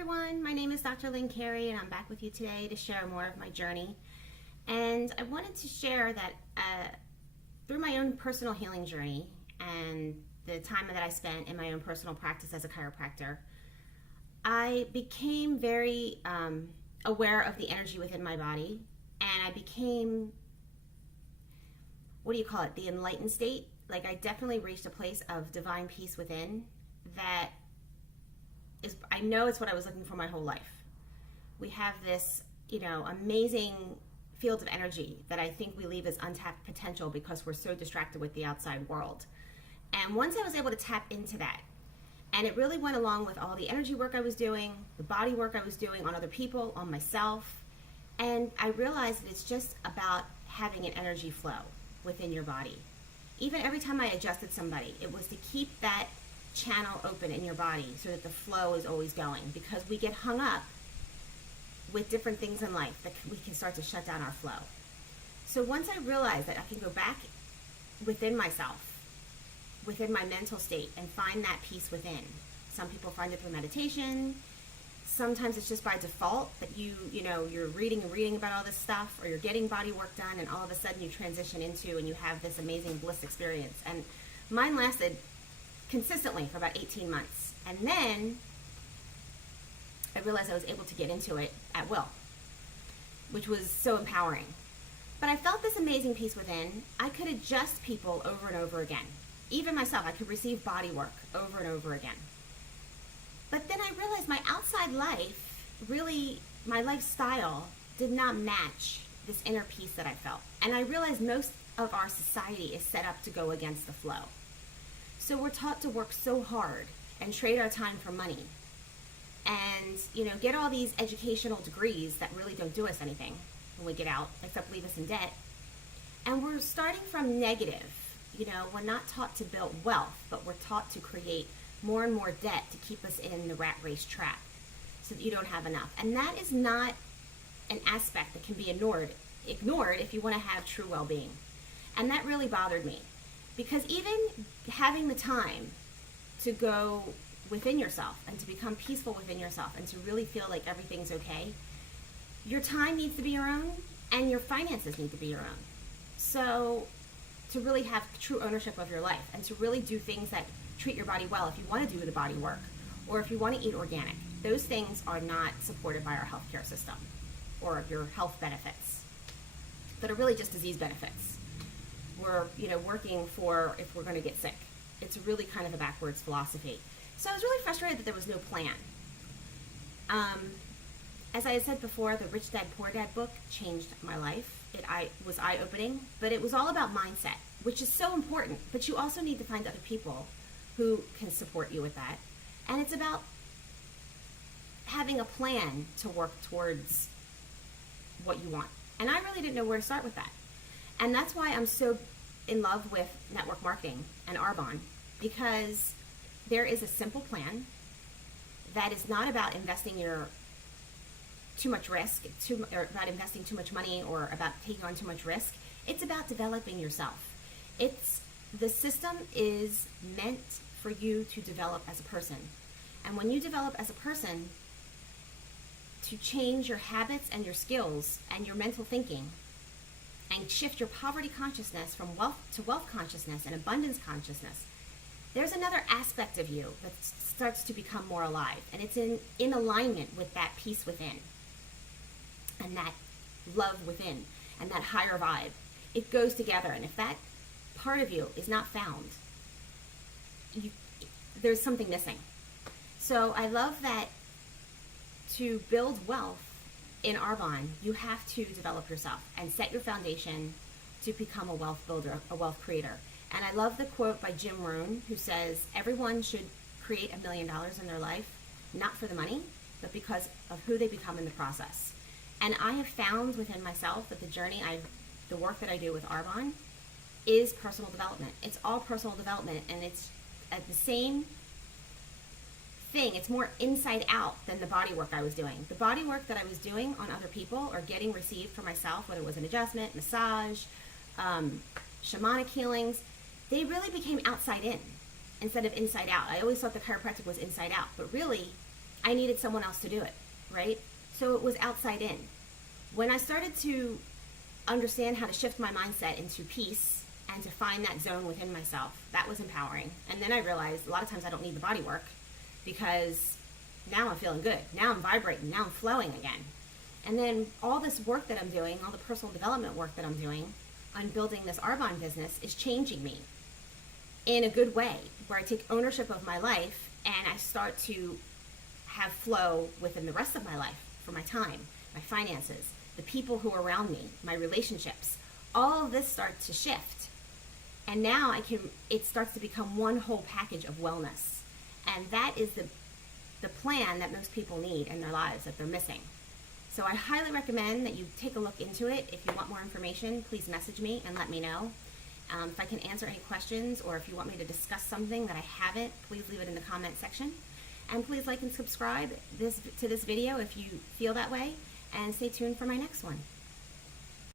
everyone, my name is Dr. Lynn Carey and I'm back with you today to share more of my journey. And I wanted to share that through my own personal healing journey and the time that I spent in my own personal practice as a chiropractor, I became very aware of the energy within my body, and I became, the enlightened state. Like, I definitely reached a place of divine peace within that is, I know it's what I was looking for my whole life. We have this, amazing field of energy that I think we leave as untapped potential because we're so distracted with the outside world. And once I was able to tap into that, and it really went along with all the energy work I was doing, the body work I was doing on other people, on myself, and I realized that it's just about having an energy flow within your body. Even every time I adjusted somebody, it was to keep that channel open in your body so that the flow is always going, because we get hung up with different things in life that we can start to shut down our flow. So once I realized that I can go back within myself, within my mental state, and find that peace within. Some people find it through meditation. Sometimes it's just by default that you're reading about all this stuff, or you're getting body work done, and all of a sudden you transition into and you have this amazing bliss experience. And mine lasted consistently for about 18 months. And then I realized I was able to get into it at will, which was so empowering. But I felt this amazing peace within. I could adjust people over and over again. Even myself, I could receive body work over and over again. But then I realized my outside life, really, my lifestyle did not match this inner peace that I felt. And I realized most of our society is set up to go against the flow. So we're taught to work so hard and trade our time for money and, get all these educational degrees that really don't do us anything when we get out, except leave us in debt. And we're starting from negative. We're not taught to build wealth, but we're taught to create more and more debt to keep us in the rat race trap so that you don't have enough. And that is not an aspect that can be ignored if you want to have true well-being. And that really bothered me, because even having the time to go within yourself and to become peaceful within yourself and to really feel like everything's okay, your time needs to be your own and your finances need to be your own. So to really have true ownership of your life and to really do things that treat your body well, if you want to do the body work or if you want to eat organic, those things are not supported by our healthcare system or your health benefits that are really just disease benefits. We're working for if we're going to get sick. It's really kind of a backwards philosophy. So I was really frustrated that there was no plan. As I had said before, the Rich Dad Poor Dad book changed my life. It was eye-opening, but it was all about mindset, which is so important. But you also need to find other people who can support you with that. And it's about having a plan to work towards what you want. And I really didn't know where to start with that. And that's why I'm so in love with network marketing and Arbonne, because there is a simple plan that is not about investing too much risk, or about investing too much money, or about taking on too much risk. It's about developing yourself. The system is meant for you to develop as a person. And when you develop as a person, to change your habits and your skills and your mental thinking, and shift your poverty consciousness from wealth to wealth consciousness and abundance consciousness, there's another aspect of you that starts to become more alive. And it's in alignment with that peace within and that love within and that higher vibe. It goes together. And if that part of you is not found, there's something missing. So I love that to build wealth in Arbonne, you have to develop yourself and set your foundation to become a wealth builder, a wealth creator. And I love the quote by Jim Rohn, who says, everyone should create $1 million in their life, not for the money, but because of who they become in the process. And I have found within myself that the work that I do with Arbonne is personal development. It's all personal development, and it's at the same thing. It's more inside out than the body work I was doing. The body work that I was doing on other people or getting received for myself, whether it was an adjustment, massage, shamanic healings, they really became outside in instead of inside out. I always thought the chiropractic was inside out, but really I needed someone else to do it, right? So it was outside in. When I started to understand how to shift my mindset into peace and to find that zone within myself, that was empowering. And then I realized a lot of times I don't need the body work because now I'm feeling good. Now I'm vibrating. Now I'm flowing again. And then all this work that I'm doing, all the personal development work that I'm doing on building this Arbonne business is changing me in a good way, where I take ownership of my life and I start to have flow within the rest of my life for my time, my finances, the people who are around me, my relationships. All of this starts to shift. And now it starts to become one whole package of wellness. And that is the plan that most people need in their lives that they're missing. So I highly recommend that you take a look into it. If you want more information, please message me and let me know. If I can answer any questions, or if you want me to discuss something that I haven't, please leave it in the comment section. And please like and subscribe to this video if you feel that way, and stay tuned for my next one.